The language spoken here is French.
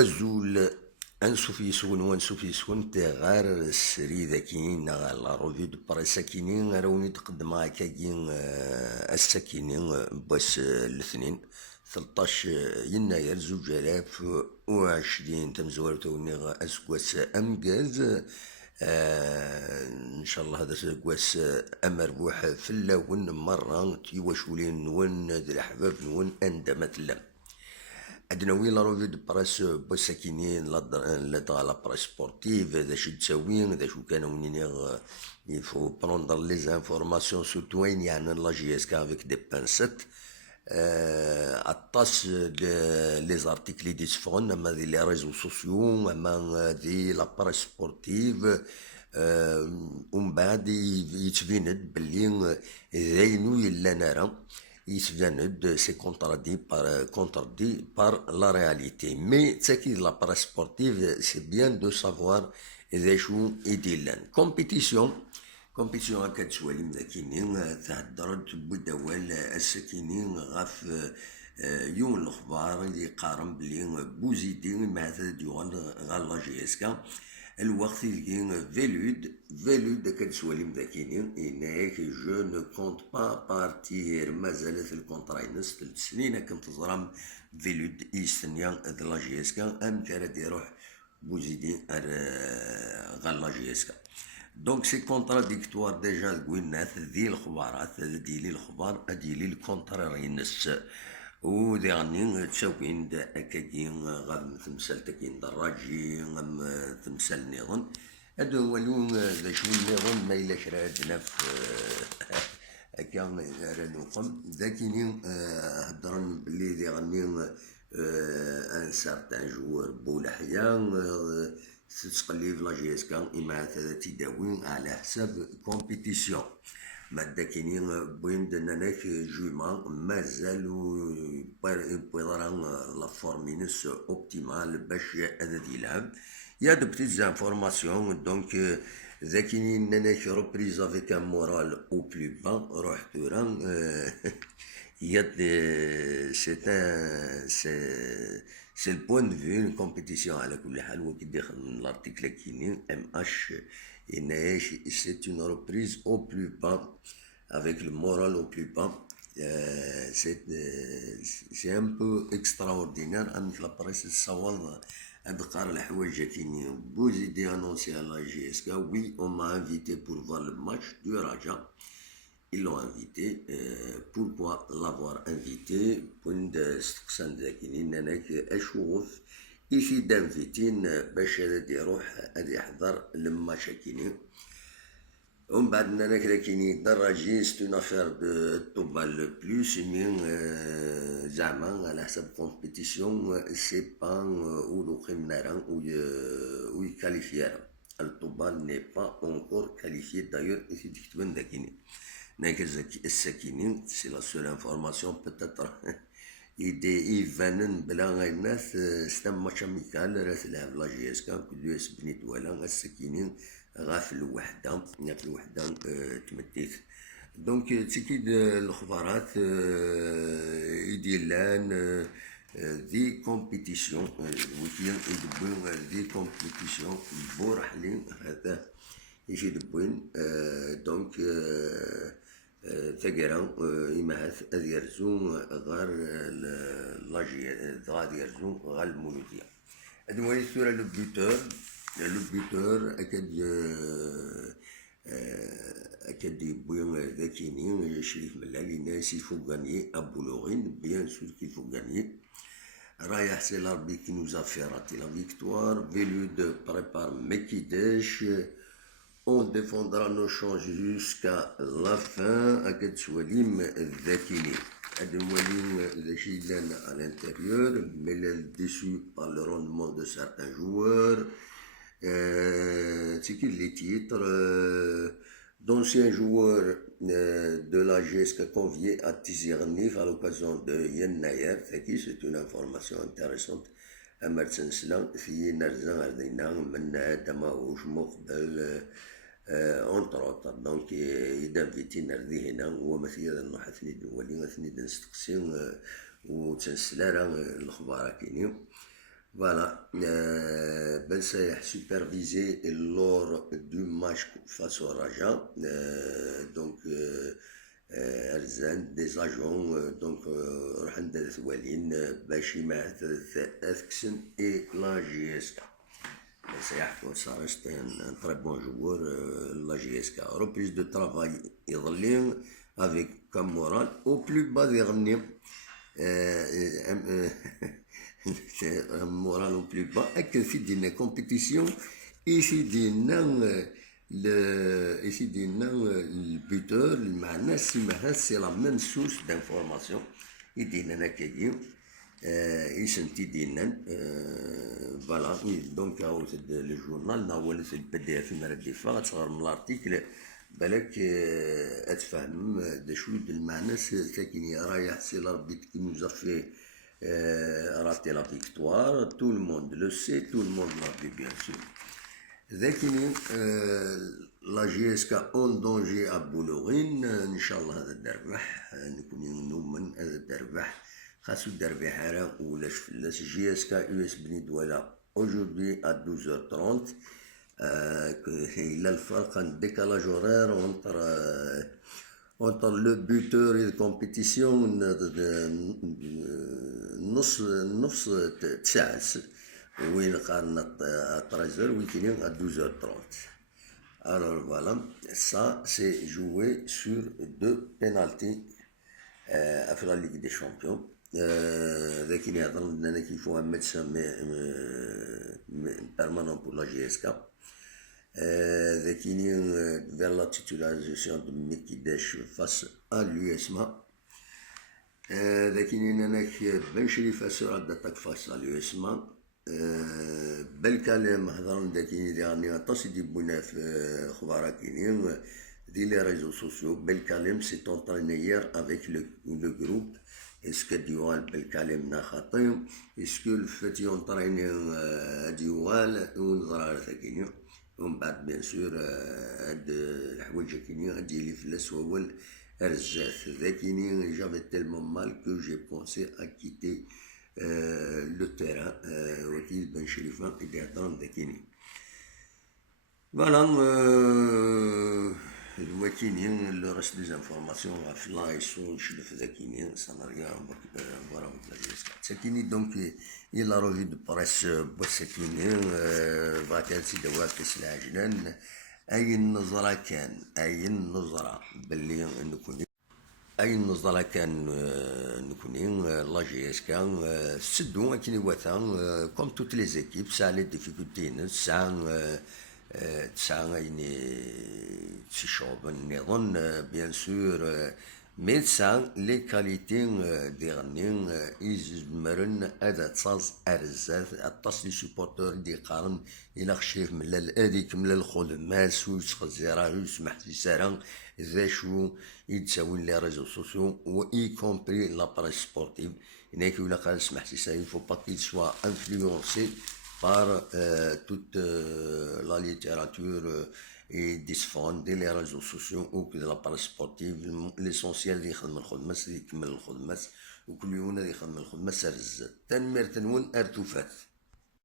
azul anṣuf yes-wen wanṣuf yes-went ɣer sri dakin ɣer la revue de presse akini ara win tqeddmeɣ akkagi ass-akini wass الاثنين 13 يناير 2020 تمزوارت ونيغ اسكواس امكاز ان شاء الله هذا سكواس امربوح في اللون مرة تيواشولين نون ذي الاحباب نون اندمت اللم عندنا وين لا روفي دو براس بوساكينين لا لا براس سبورتيف ذا شو تساوي ذا شو كانوا منيغ il faut prendre les informations surtout وين يعني لا جي اس كا avec des pincettes عطاس لي زارتيكل دي سفون اما ذي لي ريزو سوسيو اما ذي لا براس سبورتيف ومن بعد يتبيند بلي ذاينو يلا نرى يتباند سي كونتردي بار لا رياليتي مي تاكيد لا براس سبورتيف سي بيان دو سافوار ذا شو يديلان كومبيتيسيون هكا تسوالي مذاكيني تهدرت بدوال السكينين غاف يوم الاخبار اللي قارن بلي بوزيدي مع ديوان غال لا جي اس كا الوقت اللي فيلود كتسوالي مذاكيني اناك جو نو كونت با بارتير مازالت الكونترا ينس 3 سنين كنت زرام فيلود يستنيا لا جي اس كا ام كان يروح بوزيدي غال لا جي اس كا دونك سي كونتراديكتوار ديجا قلنا ذي الخبارات ديلي الخبار اديلي الكونترار ينس ودي غني تساوين دا اكاكين غاد تمثال تاكين دراجي غم تمثال نيضن هادو ولو ذا شو النيضن ما إلا كرا عندنا في هكا رانوقم ذاكيني هدرن بلي ذي غني ان سارتان جوار بولحيا تتقلي في لا جي اس كا مع ثلاثة تداوين على حساب كومبيتيسيون مادا كاينين بوين دناناك جوما مازالو بيضران لا فورمينس اوبتيمال باش هذا يلعب يا دو بتيت زانفورماسيون دونك ذاكينين ناناك روبريز افيك ان مورال او بلو با روح توران c'est le point de vue une compétition على كل حال وكي داخل من الارتيكل كاينين MH c'est une reprise au plus bas avec le moral au plus bas c'est un peu extraordinaire انك لا بريس تصور هاد قار الحوايج كاينين بوزيدي انونسي على لا جي اس كا وي اون ما انفيتي بور فوار لو ماتش دو رجاء. Ils l'ont invité. Pourquoi l'avoir invité? Point استقسام ذاكيني ناناك اشوف يفي دانفيتين باش هذا يروح هذا يحضر الماتش كيني ومن بعد ناناك ذاكيني دراجي سي اون افير دو توبال بلوس مي زعما على حسب كومبيتيسيون سي با ولو خمنارا ويكاليفيارا الطوبال ني با اونكور كاليفيي دايور في تكتبن ذاكيني ناك الساكنين سي لا سول انفورماسيون بوتيتر يبانن بلا غير الناس ستام ماتش اميكال راه تلعب لا جي اس كا كل اس بنيت ولا الساكنين غا في الوحده تمديت دونك تيكيد الاخبارات يديلان دي كومبيتيسيون وكيل يدبون دي كومبيتيسيون بورحلين هذا يجي دبوين دونك تقرا يمهث أذ يرزو غار لاجي غادي يرزو غار المولودية أدواني الصورة لو بيوتور أكاد يبوين ذاكيني شريف ملالي ناس يفو غانيي أبو لوغين بيان سور كيفو غانيي رايح سي لاربي كي نوزا في راتي لا فيكتوار فيلود بريبار مكيداش On défendra nos chances jusqu'à la fin. أكد سواليم الذاكيني أدواليم الشيلان à l'intérieur mais déçu par le rendement de certains joueurs c'est qu'il les titres d'anciens joueurs de la GSK conviés à Tizirnif à l'occasion de Yennayer c'est une information intéressante أمرتن سلا في نرزان أردينا من دما وش مقبل اونتر اوتر دونك اذا فيتي نردي هنا هو مثلا نروح ثنيد ولي ثنيد نستقسي وتنسلا راه الاخبار كاينين Voilà, Ben Saïh supervisé lors du match face au Raja. Arzan, des agents, Randa Walin, Bachima, Athksen et la GSK. Ben Saïh, ça reste un très bon joueur, la GSK. Reprise de travail, Irlien, avec comme moral, au plus bas dernier. C'est un moral au plus bas et que في دينا compétition ici دينا البوتور معناه سي سي لا ميم سورس دانفورماسيون يدينا نكاين يسنتي دينا فوالا دونك هاو لو جورنال ناول في البي دي اف مرة فا تغير من الارتيكل بالك اتفهم دا شوي بالمعنى ساكن رايح سي ربي كي نوزا فيه raté la victoire, tout le monde le sait, tout le monde l'a vu bien sûr. لكن لا جي اس كا اون دونجي ابولورين ان شاء الله هذا الدربح نكون نؤمن هذا الدربح خاصو الدربح هذا ولاش فلاس جي اس كا يو اس بني دوالا aujourd'hui à 12h30 il a le فرق un décalage horaire entre le buteur et la compétition نص تسعة وين قارنا 13h وين à 12h30. Alors voilà, ça c'est joué sur 2 pénaltys في la Ligue des Champions. لكن يهضر لنا qu'il faut un médecin permanent pour la GSK. Vers la titularisation de Mekidesh face à l'USMA. لكن هناك بن شريفة سرعة d'attaque face à l'USMA. بالكلام هضرنا داكين يعني طاس يديبونا في اخبار كاينين دي لي ريزو سوسيو بالكلام سي تونطريني هير افيك لو جروب اسكو ديوال بالكلام نا خاطي اسكو الفات يونطريني ديوال ونظرا كاينين ومن بعد بيان سور هاد الحوايج كاينين غادي لي فلاس هو الرزاف لكن j'avais tellement mal que j'ai pensé à quitter le terrain وكيل بن شريفة اللي هضرنا داكيني فوالا كاينين لو ريست دي زانفورماسيون في لايسون نشلف داكينين ساناريا فوالا ساكيني دونك إلا روفي دو بريس بوساكينين فاكال سي دوات كاس العجلان أي النظرة كان أي النظرة باللي نكون أي النظرة كان نكونين لا جي اس كان سدو كيني واثا كوم توت لي زيكيب سا لي ديفيكولتي تسعة يعني تشوب نظن بيان سور مي تسعة لي كاليتي ديغنين يزمرن هذا تصاز ارزاف اطاس لي سوبورتور دي قارن الى خشيف من هذيك من الخدمات ويتخزيرا يسمح في سارا ذا شو يتساوي لي ريزو سوسيو و اي كومبري لا بريس سبورتيف هناك ولا قال سمح في سارا يفو با كيل سوا انفلونسي par toute la littérature et des les réseaux sociaux ou de la presse sportive l'essentiel اللي يخدم الخدمة اللي يكمل الخدمة وكل يوم اللي يخدم الخدمة سرز تنمير تنون ارتفات